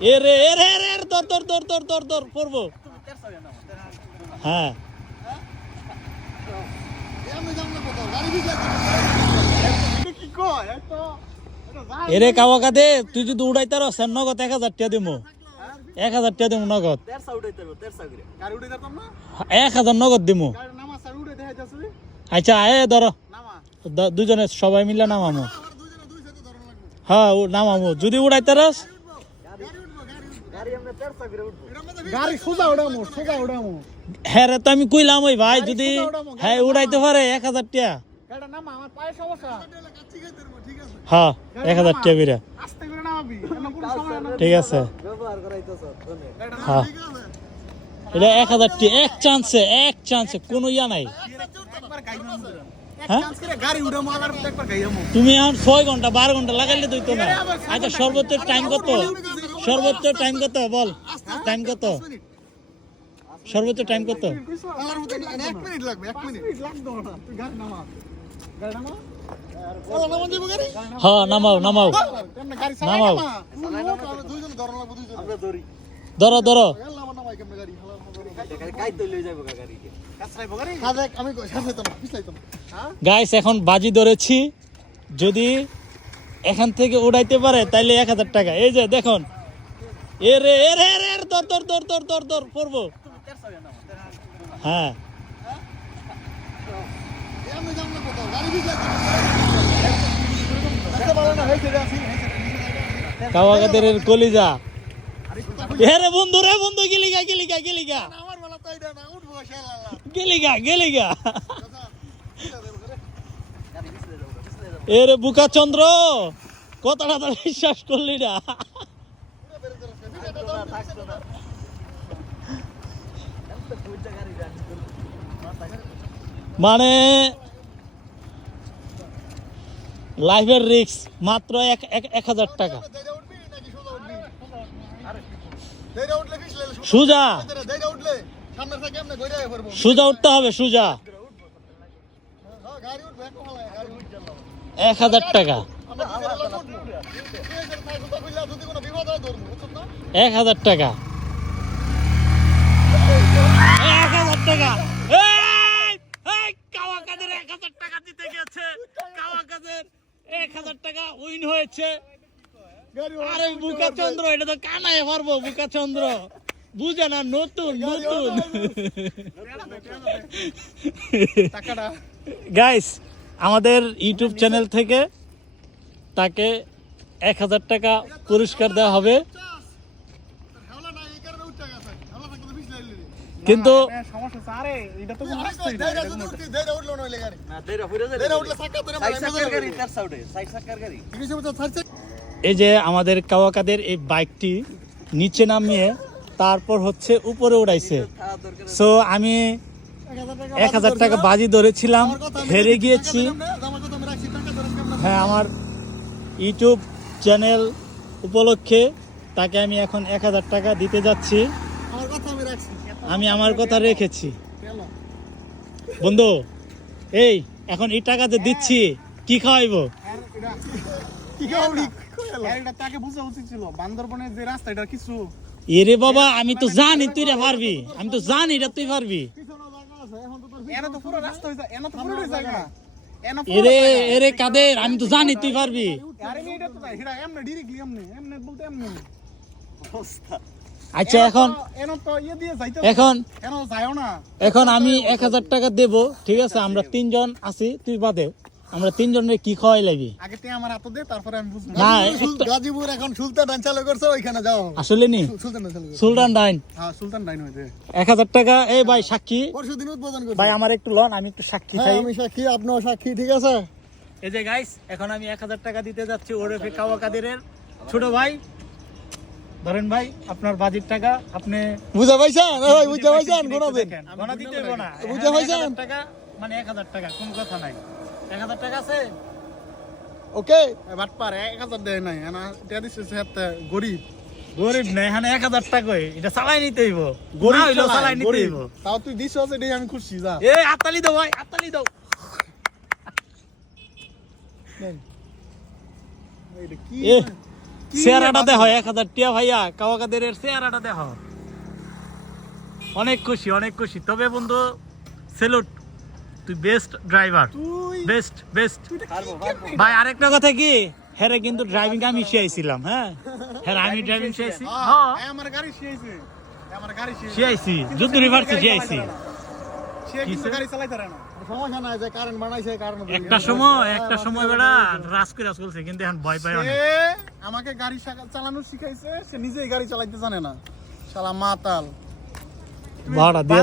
এ রে এ রে রে এ রে, দর দর দর দর দর দর হ্যাঁ। এরে কাওয়াকা দে তুই যদি উড়াইতার সেন নগদ এক হাজার টাকা দিমু। এক হাজার টাকা দিমু নগদ। এক হাজার নগদ যাচ্ছে আচ্ছা আয় ধর। দুজনে সবাই মিলে নামামু। হ্যাঁ নামামু। যদি উড়াইতারস গাড়ি সোজা উড়ামু সোজা উড়ামু। হ্যাঁ রে তো আমি কইলাম ওই ভাই যদি হ্যাঁ উড়াইতে পারে এক হাজার টাকা হ্যাঁ এক হাজার টাকা বিরা আস্তে করে নামাবি কেন কোনো সময় না ঠিক আছে। হ্যাঁ। এটা এক হাজার টাকা এক চান্সে এক চান্সে কোনো ইয়া নাই। হ্যাঁ? তুমি এখন ছয় ঘণ্টা বারো ঘণ্টা লাগাইলে তুই তো না। আচ্ছা সর্বোচ্চ টাইম কত? সর্বোচ্চ টাইম কত? বল। টাইম কত? সর্বোচ্চ টাইম কত? হ্যাঁ নামাও নামাও। নামাও। ধরি, ধরো। গাইস এখন বাজি ধরেছি। যদি এখান থেকে উড়াইতে পারে, তাইলে এক হাজার টাকা। এই যে, দেখুন। এ রে এ রে রে, এ রে, দর দর দর দর দর দর পড়ব। হ্যাঁ। কাওয়াগাদের বন্ধু রে বন্ধু গেলিগা গেলিগা গেলিগা। গেলিগা গেলিগা। রে বুকা চন্দ্র কথাটা তো বিশ্বাস করলি না? মানে লাইফের রিক্স মাত্র এক এক- হাজার টাকা। সোজা! সুজা উঠতে হবে, সুজা। এক হাজার টাকা। এক হাজার টাকা। এক হাজার টাকা। এই! এই, কাওয়াকাদের এক হাজার টাকা দিতে গেছে। কাওয়াকাদের এক হাজার টাকা উইন হয়েছে। আরে বুকা চন্দ্র এটা তো কানায় পারব বুকা চন্দ্র। বুঝে না নতুন নতুন। গাইস আমাদের ইউটিউব চ্যানেল থেকে তাকে এক হাজার টাকা পুরস্কার দেওয়া হবে। ছাড়ছে এই যে আমাদের কাওয়াকাদের এই বাইকটি নিচে নামিয়ে তারপর হচ্ছে উপরে উড়াইছে। সো আমি এক হাজার টাকা বাজি ধরেছিলাম হেরে গিয়েছি। হ্যাঁ আমার ইউটিউব চ্যানেল উপলক্ষে তাকে আমি এখন এক হাজার টাকা দিতে যাচ্ছি আমার কথা আমি রাখছি আমি আমার কথা রেখেছি। বন্ধু এই এখন এই টাকা যে দিচ্ছি। কি খাওয়াইবো? কি খাওয়াবি তাকে বোঝা উচিত ছিল বান্দরবনের যে রাস্তা এটা কিছু এরে বাবা আমি তো জানি তুই রে পারবি। আমি তো জানি রে তুই পারবি। এনে তো পুরো রাস্তা হইছে এনে তো পুরো জায়গা না এনে পুরো এরে এরে কাদের আমি তো জানি তুই পারবি আচ্ছা এখন ইয়ে দিয়ে যাইতে এখন এনে যায়ও না। এখন আমি এক হাজার টাকা দেব ঠিক আছে? আমরা তিনজন আছি তুই বাদে। আমরা তিনজনের কি খাওয়াই লাগি আগে তে আমার হাতে দে তারপরে আমি বুঝব। না গাজীপুর এখন সুলতান ডান চালু করছে ওইখানে যাও। আসলে নি? সুলতান ডাইন হ্যাঁ সুলতান ডাইন হাজার টাকা এই ভাই সাক্ষী। পরশু দিন উদ্বোধন করছে। ভাই আমার একটু লন আমি একটু সাক্ষী হ্যাঁ চাই। আমি সাক্ষী আপনিও সাক্ষী ঠিক আছে? এই যে গাইস এখন আমি এক হাজার টাকা দিতে যাচ্ছি ওরফে কাওয়া কাদেরের ছোট ভাই ধরেন ভাই আপনার বাজির টাকা আপনি বুঝা পাইছেন? ভাই বুঝা পাইছেন? গোনা দিন। গোনা। দিতে হইবো না পারছেন? 1000 টাকা মানে এক হাজার টাকা কোন কথা নাই। এক হাজার টাকা আছে? ওকে। বাট পার এক হাজার দেয় নাই এনা টিয়া দিচ্ছে সে হাতে গরিব। গরিব না এখানে এক হাজার টাকা এটা চালাই নিতে হইব। গরিব হইল চালায়, চালাই নিতে হইব। তাও তুই দিছ আছে এটাই আমি খুশি যা। এ আতালি দাও ভাই আতালি দাও। এইটা কি কি? চেহারাটা দেখো এক হাজার টিয়া ভাইয়া কাওয়াকাদের চেহারাটা দেখো অনেক খুশি অনেক খুশি। তবে বন্ধু সেলুট তুই বেস্ট ড্রাইভার বেস্ট বেস্ট ভাই আরেকটা কথা কি? হ্যাঁ কিন্তু ড্রাইভিং আমি শিখাইছিলাম হ্যাঁ? হ্যাঁ আমি ড্রাইভিং শিখাইছি হ্যাঁ, আমার গাড়ি শিখাইছে আমার গাড়ি শিখাইছে যুদ্ধ রিভার্সে শিখাইছি। সে কিন্তু গাড়ি চালাইতে পারে না। সমস্যা নাই যে কারেন্ট বানাইছে কারেন্ট একটা সময় একটা সময় বেড়া রাস করে রাস করছে কিন্তু এখন ভয় পায় অনেক। সে আমাকে গাড়ি চালানো শিখাইছে সে নিজেই গাড়ি চালাইতে জানে না। শালা মাতাল। ভাড়া দিয়ে